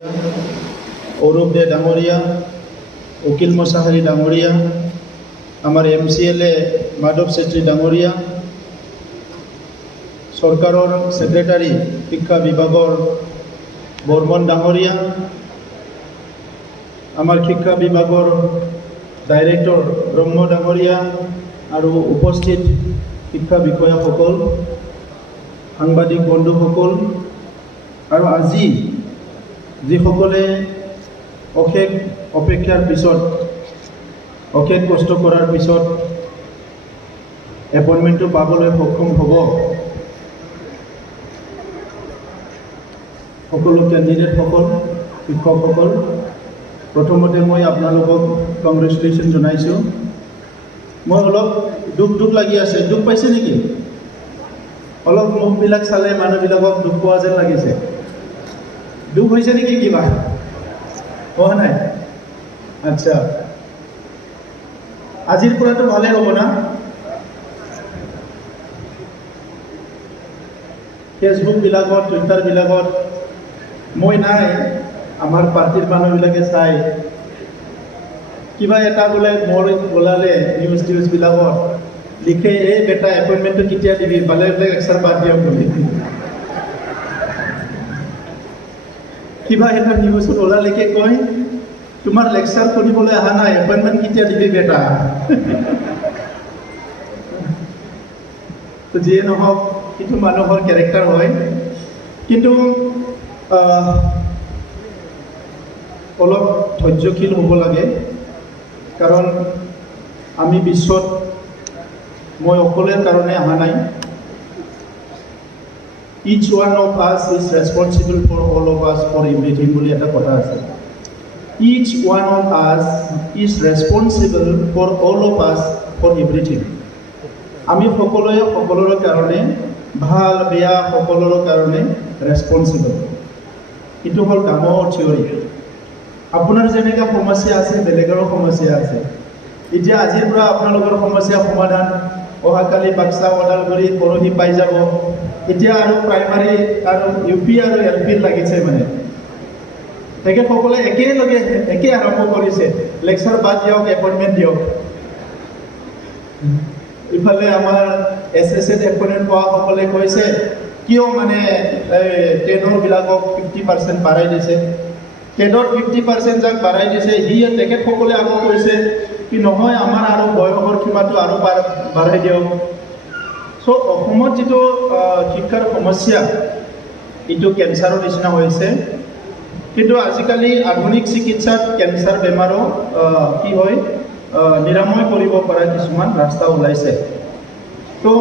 অৰূপ দে ডাঙৰীয়া, উকিল মছাহাৰী ডাঙৰীয়া, আমাৰ MCLA মাধৱ চেত্ৰী ডাঙৰীয়া, চৰকাৰৰ ছেক্ৰেটাৰী শিক্ষা বিভাগৰ বৰ্মন ডাঙৰীয়া, আমাৰ শিক্ষা বিভাগৰ ডাইৰেক্টৰ ব্ৰহ্ম ডাঙৰীয়া আৰু উপস্থিত শিক্ষা বিষয়াসকল, সাংবাদিক বন্ধুসকল আৰু আজি যিসকলে অশেষ অপেক্ষাৰ পিছত অশেষ কষ্ট কৰাৰ পিছত এপইণ্টমেণ্টটো পাবলৈ সক্ষম হ'ব, সকলো কেণ্ডিডেটসকল, শিক্ষকসকল, প্ৰথমতে মই আপোনালোকক কংগ্ৰেচুলেশ্যন জনাইছোঁ। মই অলপ দুখ লাগি আছে। দুখ পাইছে নেকি? অলপ মুখবিলাক চালে মানুহবিলাকক দুখ পোৱা যেন লাগিছে। দুখ হৈছে নেকি কিবা? হোৱা নাই? আচ্ছা, আজিৰ পৰাতো ভালে হ'ব না? ফেচবুকবিলাকত, টুইটাৰবিলাকত মই নাই, আমাৰ পাৰ্টিৰ মানুহবিলাকে চাই কিবা এটা বোলে মোৰ ওলালে নিউজবিলাকত লিখে, এই বেটা এপইণ্টমেণ্টটো কেতিয়া দিবি, পালে বোলে লেকচাৰ বাদ দিয়ক বুলি। কিবা এটা নিউজত ওলালেকে কয়, তোমাৰ লেকচাৰ শুনিবলৈ অহা নাই, এপইণ্টমেণ্ট কেতিয়া দিবি বেটা। যিয়ে নহওক, সেইটো মানুহৰ কেৰেক্টাৰ হয়। কিন্তু অলপ ধৈৰ্যশীল হ'ব লাগে, কাৰণ আমি বিশ্বত মই অকলেৰ কাৰণে অহা নাই। Each one of us is responsible for all of us for everything বুলি এটা কথা আছে। Each one of us is responsible for all of us for everything. আমি সকলোৱে সকলোৰে কাৰণে, ভাল বেয়া সকলোৰে কাৰণে ৰেছপনচিবল। এইটো হ'ল ডাঙৰ থিয়ৰী। আপোনাৰ যেনেকুৱা সমস্যা আছে, বেলেগৰো সমস্যা আছে। এতিয়া আজিৰ পৰা আপোনালোকৰ সমস্যা সমাধান অহাকালি বাক্সা, ওদালগুৰি, পৰহি পাই যাব। এতিয়া আৰু প্ৰাইমাৰী আৰু UP আৰু LP লাগিছে মানে। তেখেতসকলে একে আৰম্ভ কৰিছে, লেকচাৰ বাদ দিয়ক, এপইণ্টমেণ্ট দিয়ক। ইফালে আমাৰ SSAত এপইণ্টমেণ্ট পোৱাসকলে কৈছে, কিয় মানে 10বিলাকক 50% বাঢ়াই দিছে। 10ত 50% যাক বাঢ়াই দিছে, তেখেতসকলে আকৌ কৈছে কি নহয়, আমাৰ আৰু বয়সৰ সীমাটো আৰু বাঢ়াই দিয়ক। চ' অসমত যিটো শিক্ষাৰ সমস্যা, এইটো কেঞ্চাৰৰ নিচিনা হৈছে। কিন্তু আজিকালি আধুনিক চিকিৎসাত কেঞ্চাৰ বেমাৰো কি হয়, নিৰাময় কৰিব পৰা কিছুমান ৰাস্তা ওলাইছে। তো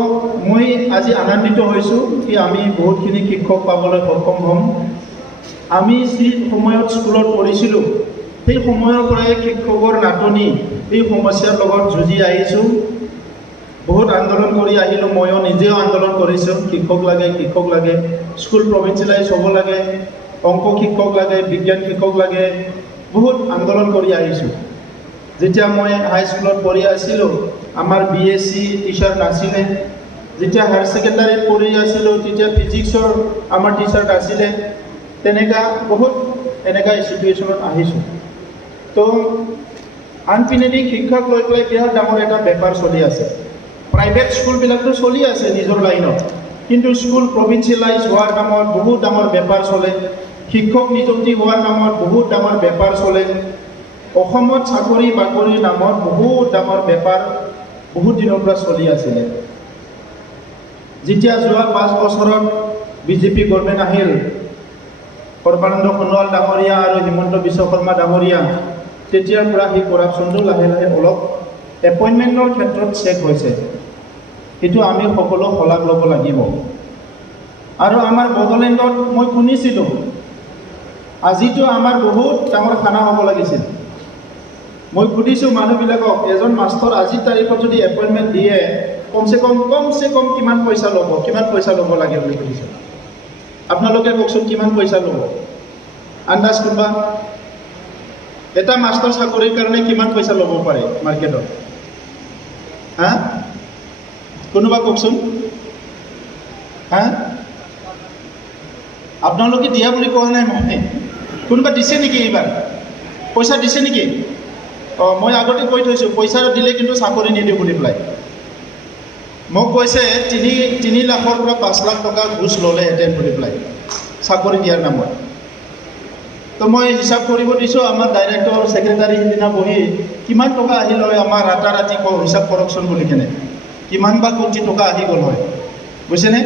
মই আজি আনন্দিত হৈছোঁ কি আমি বহুতখিনি শিক্ষক পাবলৈ সক্ষম হ'ম। আমি যি সময়ত স্কুলত পঢ়িছিলোঁ, সেই সময়ৰ পৰাই শিক্ষকৰ নাটনি, এই সমস্যাৰ লগত যুঁজি আহিছোঁ। বহুত আন্দোলন কৰি আহিলোঁ, ময়ো নিজেও আন্দোলন কৰিছোঁ। শিক্ষক লাগে, স্কুল প্ৰভিঞ্চিয়েলাইজ হ'ব লাগে, অংক শিক্ষক লাগে, বিজ্ঞান শিক্ষক লাগে, বহুত আন্দোলন কৰি আহিছোঁ। যেতিয়া মই হাইস্কুলত পঢ়ি আছিলোঁ, আমাৰ BSc টিচাৰ নাছিলে। যেতিয়া হায়াৰ ছেকেণ্ডাৰীত পঢ়ি আছিলোঁ, তেতিয়া ফিজিক্সৰ আমাৰ টিচাৰ নাছিলে। বহুত এনেকুৱা চিটুৱেশ্যনত আহিছোঁ। তো আনপিনেদি শিক্ষাক লৈ পেলাই বিৰাট ডাঙৰ এটা বেপাৰ চলি আছে। প্ৰাইভেট স্কুলবিলাকতো চলি আছে নিজৰ লাইনত, কিন্তু স্কুল প্ৰভিঞ্চিয়েলাইজ হোৱাৰ নামত বহুত ডাঙৰ বেপাৰ চলে। শিক্ষক নিযুক্তি হোৱাৰ নামত বহুত ডাঙৰ বেপাৰ চলে। অসমত চাকৰি বাকৰিৰ নামত বহুত ডাঙৰ বেপাৰ বহুত দিনৰ পৰা চলি আছিলে। যেতিয়া যোৱা 5 বছৰত BJP গভৰ্ণমেণ্ট আহিল, সৰ্বানন্দ সোণোৱাল ডাঙৰীয়া আৰু হিমন্ত বিশ্ব শৰ্মা ডাঙৰীয়া, তেতিয়াৰ পৰা সেই কৰাপশ্যনটো লাহে লাহে অলপ এপইণ্টমেণ্টৰ ক্ষেত্ৰত চেক হৈছে। সেইটো আমি সকলো শলাগ ল'ব লাগিব। আৰু আমাৰ বড়োলেণ্ডত মই শুনিছিলোঁ, আজিতো আমাৰ বহুত ডাঙৰ খানা হ'ব লাগিছিল। মই সুধিছোঁ মানুহবিলাকক, এজন মাষ্টৰ আজিৰ তাৰিখত যদি এপইণ্টমেণ্ট দিয়ে, কমচে কম কিমান পইচা ল'ব লাগে বুলি সুধিছোঁ। আপোনালোকে কওকচোন, কিমান পইচা ল'ব? আন্দাজ কোনোবা? এটা মাষ্টৰ চাকৰিৰ কাৰণে কিমান পইচা ল'ব পাৰে মাৰ্কেটত? কোনোবা কওকচোন। আপোনালোকে দিয়া বুলি কোৱা নাই মই। কোনোবা দিছে নেকি এইবাৰ পইচা দিছে নেকি অঁ মই আগতে কৈ থৈছোঁ পইচা দিলে কিন্তু চাকৰি নিদিওঁ বুলি পেলাই মোক কৈছে 3 লাখৰ পৰা 5 লাখ টকা ঘুচ ল'লেহেঁতেন বুলি পেলাই চাকৰি দিয়াৰ নামত তো মই হিচাপ কৰিব দিছোঁ আমাৰ ডাইৰেক্টৰ ছেক্ৰেটাৰী সিদিনা বহি কিমান টকা আহিল হয় আমাৰ ৰাতাৰাতি হিচাপ কৰকচোন বুলি কেনে কিমান বা কোটি টকা আহি গ'ল হয় বুজিছেনে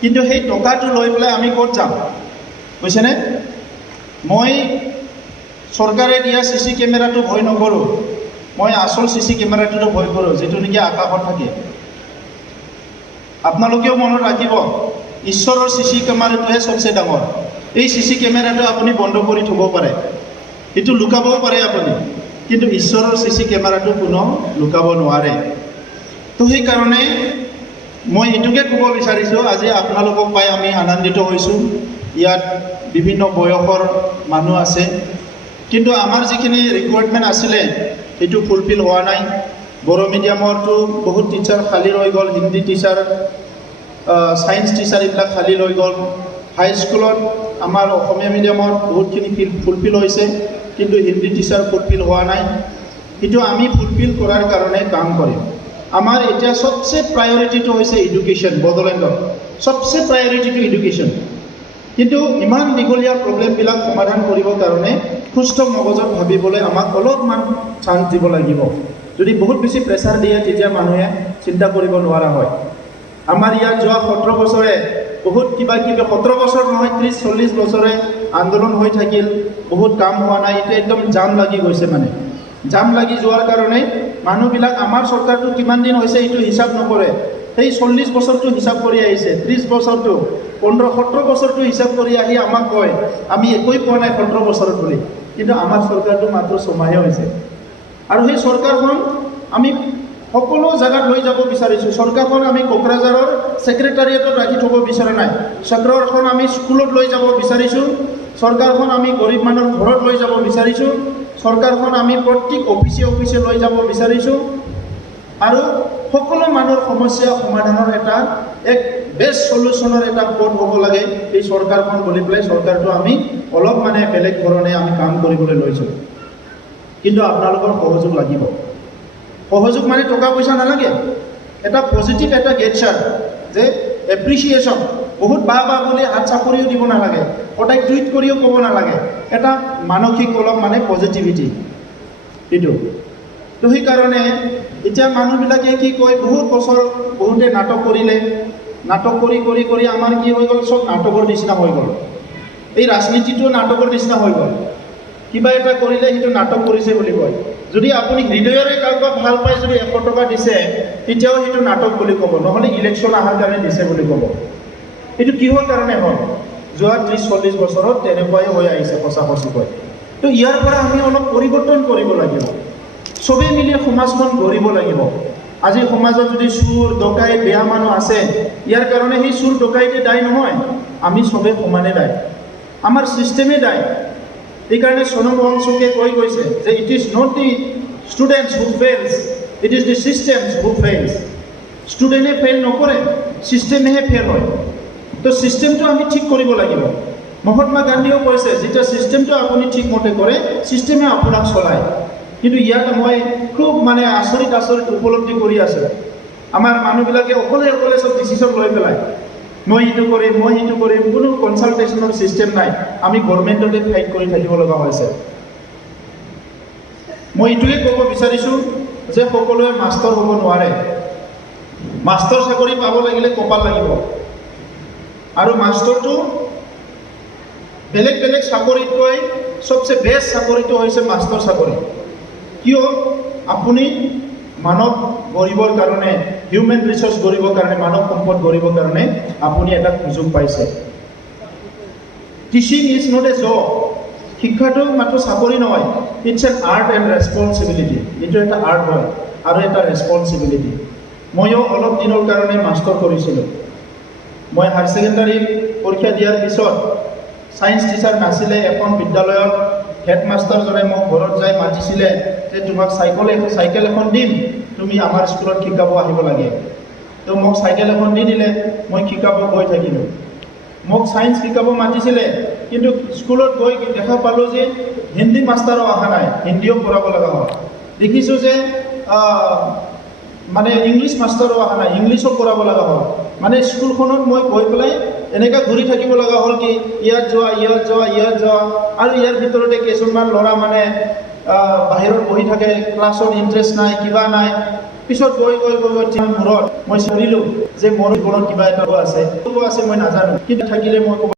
কিন্তু সেই টকাটো লৈ পেলাই আমি ক'ত যাম বুজিছেনে মই চৰকাৰে দিয়া CC কেমেৰাটো ভয় নকৰোঁ মই আসল CC কেমেৰাটোতো ভয় কৰোঁ যিটো নেকি আকাশত থাকে আপোনালোকেও মনত ৰাখিব ঈশ্বৰৰ CC কেমেৰাটোহে চবচে ডাঙৰ এই CC কেমেৰাটো আপুনি বন্ধ কৰি থ'ব পাৰে এইটো লুকাবও পাৰে আপুনি কিন্তু ঈশ্বৰৰ CC কেমেৰাটো কোনো লুকাব নোৱাৰে তো সেইকাৰণে মই এইটোকে ক'ব বিচাৰিছোঁ আজি আপোনালোকক পাই আমি আনন্দিত হৈছোঁ ইয়াত বিভিন্ন বয়সৰ মানুহ আছে কিন্তু আমাৰ যিখিনি ৰিকুৱাৰমেণ্ট আছিলে সেইটো ফুলফিল হোৱা নাই বড়ো মিডিয়ামৰটো বহুত টিচাৰ খালী ৰৈ গ'ল হিন্দী টিচাৰ ছায়েন্স টিচাৰ এইবিলাক খালী ৰৈ গ'ল হাইস্কুলত আমাৰ অসমীয়া মিডিয়ামত বহুতখিনি ফুলফিল হৈছে কিন্তু হিন্দী টিচাৰ ফুলফিল হোৱা নাই সেইটো আমি ফুলফিল কৰাৰ কাৰণে কাম কৰিম আমাৰ এতিয়া সবচে প্ৰায়ৰিটিটো হৈছে এডুকেশ্যন বড়োলেণ্ডত সবচে প্ৰায়ৰিটিটো এডুকেশ্যন কিন্তু ইমান দীঘলীয়া প্ৰব্লেমবিলাক সমাধান কৰিবৰ কাৰণে সুস্থ মগজত ভাবিবলৈ আমাক অলপমান চান্স দিব লাগিব যদি বহুত বেছি প্ৰেছাৰ দিয়ে তেতিয়া মানুহে চিন্তা কৰিব নোৱাৰা হয় আমাৰ ইয়াত যোৱা 17 বছৰে বহুত কিবা 17 বছৰ নহয় 30-40 বছৰে আন্দোলন হৈ থাকিল বহুত কাম হোৱা নাই এতিয়া একদম জাম লাগি গৈছে মানে জাম লাগি যোৱাৰ কাৰণে মানুহবিলাক আমাৰ চৰকাৰটো কিমান দিন হৈছে এইটো হিচাপ নকৰে সেই 40 বছৰটো হিচাপ কৰি আহিছে 30 বছৰটো 15-17 বছৰটো হিচাপ কৰি আহি আমাক কয় আমি একোই পোৱা নাই 17 বছৰত বুলি কিন্তু আমাৰ চৰকাৰটো মাত্ৰ 6 মাহে হৈছে আৰু সেই চৰকাৰখন আমি সকলো জায়গাত লৈ যাব বিচাৰিছোঁ চৰকাৰখন আমি কোকৰাঝাৰৰ ছেক্ৰেটাৰিয়েটত ৰাখি থ'ব বিচৰা নাই চৰকাৰখন আমি স্কুলত লৈ যাব বিচাৰিছোঁ চৰকাৰখন আমি গৰীব মানুহৰ ঘৰত লৈ যাব বিচাৰিছোঁ চৰকাৰখন আমি প্ৰত্যেক অফিচে লৈ যাব বিচাৰিছোঁ আৰু সকলো মানুহৰ সমস্যা সমাধানৰ এটা এক বেষ্ট সলিউশ্যনৰ এটা পথ হ'ব লাগে এই চৰকাৰখন বুলি পেলাই চৰকাৰটো আমি অলপ মানে বেলেগ ধৰণে আমি কাম কৰিবলৈ লৈছোঁ কিন্তু আপোনালোকৰ সহযোগ লাগিব সহযোগ মানে টকা পইচা নালাগে এটা পজিটিভ এটা গেটচাৰ যে এপ্ৰিচিয়েশ্যন বহুত বাহ বুলি হাত চাপৰিও দিব নালাগে সদায় টুইট কৰিও ক'ব নালাগে এটা মানসিক অলপ মানে পজিটিভিটি এইটো তো সেইকাৰণে এতিয়া মানুহবিলাকে কি কয় বহুত বছৰ বহুতে নাটক কৰিলে নাটক কৰি আমাৰ কি হৈ গ'ল চব নাটকৰ নিচিনা হৈ গ'ল এই ৰাজনীতিটো নাটকৰ নিচিনা হৈ গ'ল কিবা এটা কৰিলে সেইটো নাটক কৰিছে বুলি কয় যদি আপুনি হৃদয়ৰে কাৰোবাক ভাল পায় যদি 100 টকা দিছে তেতিয়াও সেইটো নাটক বুলি ক'ব নহ'লে ইলেকশ্যন অহাৰ কাৰণে দিছে বুলি ক'ব এইটো কিহৰ কাৰণে হ'ল যোৱা 30-40 বছৰত তেনেকুৱাই হৈ আহিছে সঁচাকৈ তো ইয়াৰ পৰা আমি অলপ পৰিৱৰ্তন কৰিব লাগিব চবেই মিলি সমাজখন গঢ়িব লাগিব আজি সমাজত যদি চুৰ ডকাইত বেয়া মানুহ আছে ইয়াৰ কাৰণে সেই চুৰ ডকাইতে দায় নহয় আমি চবেই সমানে দায় আমাৰ ছিষ্টেমে দায় এইকাৰণে সোণম ৱাংচুকে কৈ গৈছে যে it is not the students who fails it is the systems who fails ষ্টুডেণ্টে ফেইল নকৰে ছিষ্টেমেহে ফেইল হয় তো ছিষ্টেমটো আমি ঠিক কৰিব লাগিব মহাত্মা গান্ধীয়েও কৈছে যেতিয়া ছিষ্টেমটো আপুনি ঠিকমতে কৰে ছিষ্টেমে আপোনাক চলায় কিন্তু ইয়াত মই খুব মানে আচৰিত উপলব্ধি কৰি আছোঁ আমাৰ মানুহবিলাকে অকলে চব ডিচিশ্যন লৈ পেলায় মই এইটো কৰিম কোনো কনচালটেশ্যনৰ ছিষ্টেম নাই আমি গভৰ্ণমেণ্টতে ফাইট কৰি থাকিব লগা হৈছে মই এইটোৱে ক'ব বিচাৰিছোঁ যে সকলোৱে মাষ্টৰ হ'ব নোৱাৰে মাষ্টৰ চাকৰি পাব লাগিলে কপাল লাগিব আৰু মাষ্টৰটো বেলেগ চাকৰিতকৈ সবচে বেষ্ট চাকৰিটো হৈছে মাষ্টৰ চাকৰি কিয় আপুনি মানৱ গঢ়িবৰ কাৰণে হিউমেন ৰিচোৰ্চ গঢ়িবৰ কাৰণে মানৱ সম্পদ গঢ়িবৰ কাৰণে আপুনি এটা সুযোগ পাইছে teaching is not a job শিক্ষাটো মাত্ৰ চাকৰি নহয় it's an art and responsibility এইটো এটা আৰ্ট হয় আৰু এটা ৰেছপনচিবিলিটি ময়ো অলপ দিনৰ কাৰণে মাষ্টৰ কৰিছিলোঁ মই হায়াৰ ছেকেণ্ডাৰী পৰীক্ষা দিয়াৰ পিছত ছায়েন্স টিচাৰ নাছিলে এখন বিদ্যালয়ত হেডমাষ্টাৰজনে মোক ঘৰত যাই মাতিছিলে যে তোমাক চাইকেল এখন দিম তুমি আমাৰ স্কুলত শিকাব আহিব লাগে তো মোক চাইকেল এখন দি দিলে মই শিকাব গৈ থাকিলোঁ মোক সায়েন্স শিকাব মাতিছিলে, কিন্তু স্কুলত গৈ দেখা পালোঁ যে হিন্দী মাষ্টাৰো অহা নাই, হিন্দীও পঢ়াব লগা হ'ল। দেখিছোঁ যে মানে ইংলিছ মাষ্টাৰো অহা নাই, ইংলিছো পঢ়াব লগা হ'ল। মানে স্কুলখনত মই গৈ পেলাই এনেকৈ ঘূৰি থাকিব লগা হ'ল কি ইয়াত যোৱা ইয়াত যোৱা ইয়াত যোৱা, আৰু ইয়াৰ ভিতৰতে কিছুমান ল'ৰা মানে বাহিৰত বহি থাকে, ক্লাছত ইণ্টাৰেষ্ট নাই, কিবা নাই। পিছত গৈ মূৰত মই চলিলোঁ যে মোৰ জীৱনত কিবা এটা আছে মই নাজানো, কিন্তু থাকিলে মই ক'ব